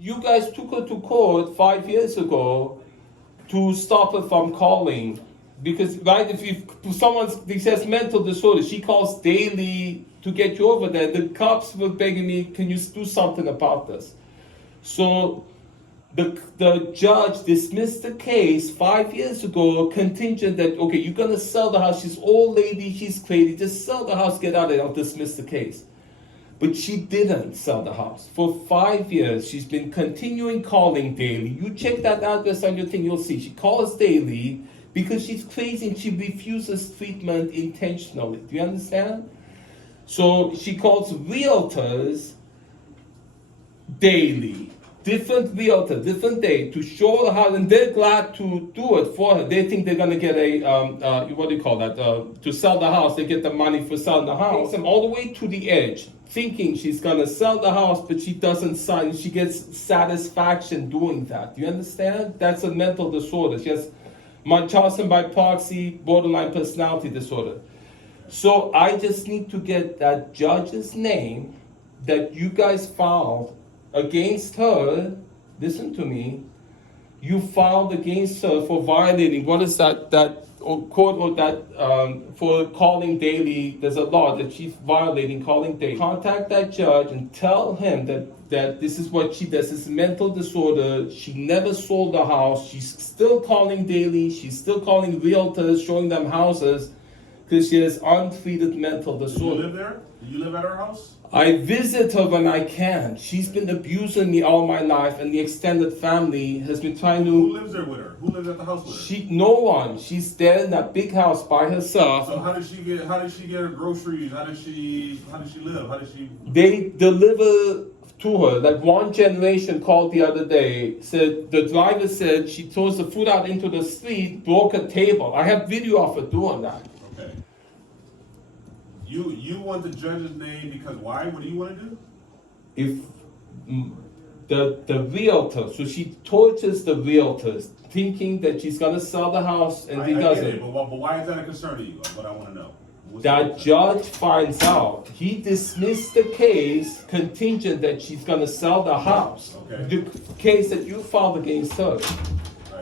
you guys took her to court 5 years ago to stop her from calling. Because, right, if someone says mental disorder, she calls daily to get you over there. The cops were begging me, can you do something about this? So the judge dismissed the case 5 years ago, contingent that, okay, you're gonna sell the house, she's old lady, she's crazy, just sell the house, get out of it, I'll dismiss the case. But she didn't sell the house. For 5 years, she's been continuing calling daily. You check that address on your thing, you'll see. She calls daily because she's crazy and she refuses treatment intentionally. Do you understand? So she calls realtors daily. Different realtor, different day, to show her how, and they're glad to do it for her. They think they're gonna get a, what do you call that, to sell the house, they get the money for selling the house. Takes them all the way to the edge, thinking she's gonna sell the house, but she doesn't sign, she gets satisfaction doing that. Do you understand? That's a mental disorder. She has Munchausen by proxy, borderline personality disorder. So I just need to get that judge's name that you guys filed against her. Listen to me. You filed against her for violating, what is that court or that, for calling daily, there's a law that she's violating, calling daily. Contact that judge and tell him that this is what she does, this is mental disorder, she never sold the house, she's still calling daily, she's still calling realtors, showing them houses, because she has untreated mental disorder. Do you live there? Do you live at her house? I visit her when I can. She's been abusing me all my life, and the extended family has been trying to. Who lives there with her? Who lives at the house with her? No one. She's there in that big house by herself. So how does she get her groceries? How does she live? How does she? They deliver to her. Like one generation called the other day, said the driver said she throws the food out into the street, broke a table. I have video of her doing that. Okay. You want the judge's name because why? What do you want to do? If the realtor, so she tortures the realtors, thinking that she's gonna sell the house, and he doesn't. Get it, but why is that a concern to you? What I want to know. That judge finds out. He dismissed the case contingent that she's gonna sell the house. Okay. The case that you filed against her.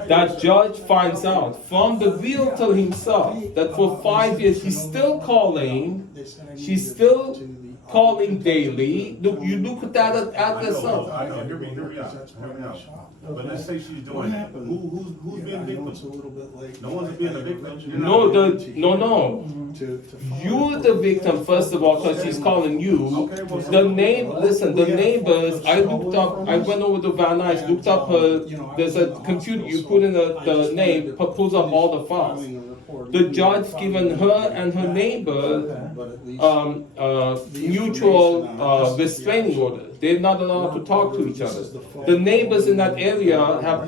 That judge finds out from the realtor himself that for 5 years she's still calling, she's still calling daily. Look, you look at that address up. I know. Hear me out. But let's say she's doing that. Who's being victim? No one's being a victim. No. You're the victim first of all because she's calling you. The neighbors. I went over to Van Nuys, looked up her. There's a computer. You put in the name, pulls up all the files. The judge given her and her neighbor mutual restraining order. They're not allowed to talk to each other. The neighbors in that area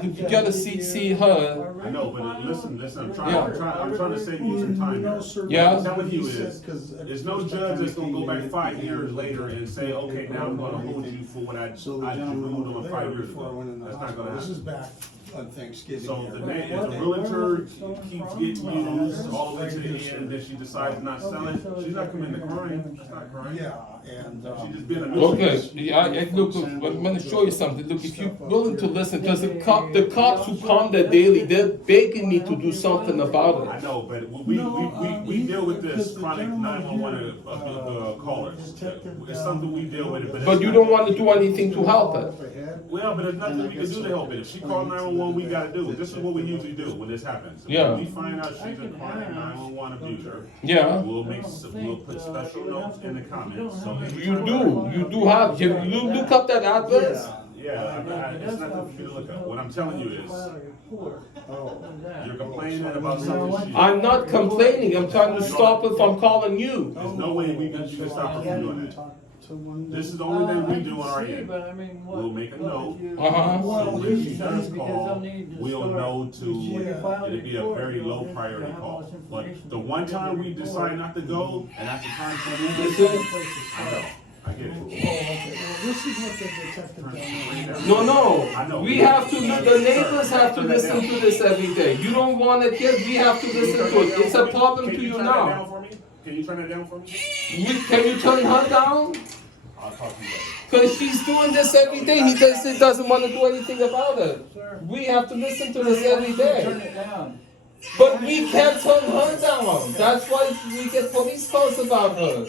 you gotta see her. I know, but listen. I'm trying to save you some time here. Yeah. What I'm telling you is, there's no judge that's gonna go back 5 years later and say, okay, now I'm gonna hold you for what I ruled on 5 years ago. That's not gonna happen. This is back on Thanksgiving. So if the realtor keeps getting used all the way to the end, then she decides not selling, she's not committing a crime. That's not a crime. Yeah, and. She's just being a nuisance. Okay, look, I'm gonna show you something. Look, if you're willing to listen, because the cops who come there daily, they're begging me to do something about I it. know, but we deal with this chronic 911 callers. It's something we deal with. But you don't want to do anything to help it. Well, but there's nothing we can do to help it. If she calls 911, we gotta do it. This is what we usually do when this happens. Yeah. When we find out she's a chronic 911 abuser, Yeah. we'll put special notes in the comments. So You do have, you look up that address? yeah, it's nothing for you to look up. What I'm telling you is, you're complaining about something she. I'm not complaining, I'm trying to stop her from calling you. There's no way you can stop her from doing that. This is the only thing we do on our end. We'll make a note. So when she does call, we'll know it'll be a very low priority call. But the one time we decide not to go, and that's the time for me, I know. I get it. This is what the detective done. No, we have to, the neighbors have to listen to this every day. You don't want it yet, we have to listen to it. It's a problem to you now. Can you turn it down for me? Can you turn her down? I'll talk to you later. Because she's doing this every day. He doesn't want to do anything about it. We have to listen to this every day. But we can't turn her down. That's why we get police calls about her.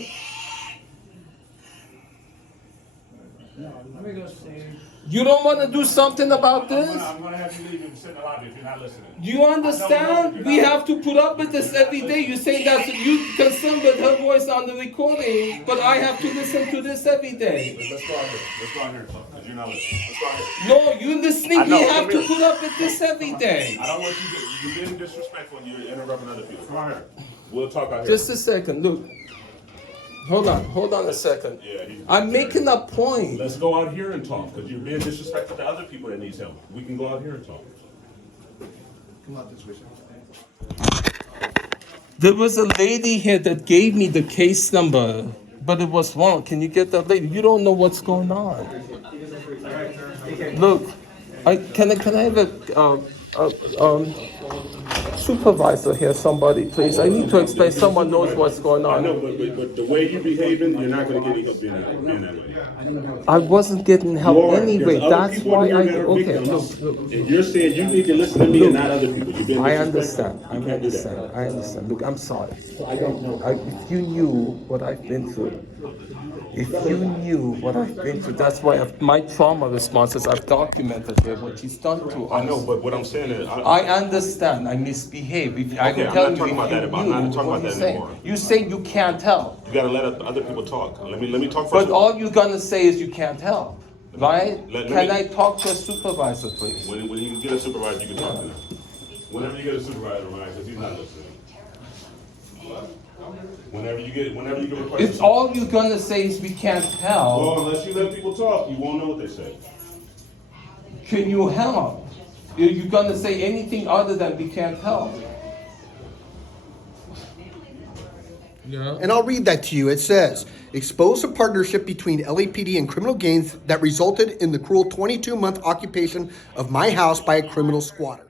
Let me go see. You don't want to do something about this? I'm gonna have you leave and sit in the lobby if you're not listening. Do you understand? We have to put up with this every day. You say that you concerned with her voice on the recording, but I have to listen to this every day. Let's go out here. Let's go out here and talk, because you're not listening. Let's go out here. No, you listening. We have to put up with this every day. I don't want you to, you're being disrespectful and you're interrupting other people. Come on here. We'll talk out here. Just a second, look. Hold on a second. I'm making a point. Let's go out here and talk, because you're being disrespectful to other people that needs help. We can go out here and talk. Come out this way, sir. There was a lady here that gave me the case number, but it was wrong. Can you get that lady? You don't know what's going on. Look, can I have a supervisor here, somebody, please? I need to explain. Someone knows what's going I on. know, but the way you're behaving, you're not going to get any help being that way. I wasn't getting help anyway. That's why I. Okay, look. And you're saying you need to listen to me and not other people. You've been I disrespectful. understand. I understand. Look, I'm sorry. If you knew what I've been through, that's why my trauma responses, I've documented here what she's done to us. I know, but what I'm saying is, I understand. I misbehave. I'm not talking about that. I'm not talking about that anymore. You say you can't help. you got to let other people talk. Let me talk But first. all you're gonna say is you can't help, right? Let Can me- I talk to a supervisor, please? When you get a supervisor, you can talk to them. Whenever you get a supervisor, right? Because he's not listening. Whenever you get requested. If all you're gonna say is we can't help, Well, unless you let people talk, you won't know what they say. can you help? Are you gonna say anything other than we can't help? Yeah. And I'll read that to you. It says, expose a partnership between LAPD and criminal gangs that resulted in the cruel 22-month occupation of my house by a criminal squatter.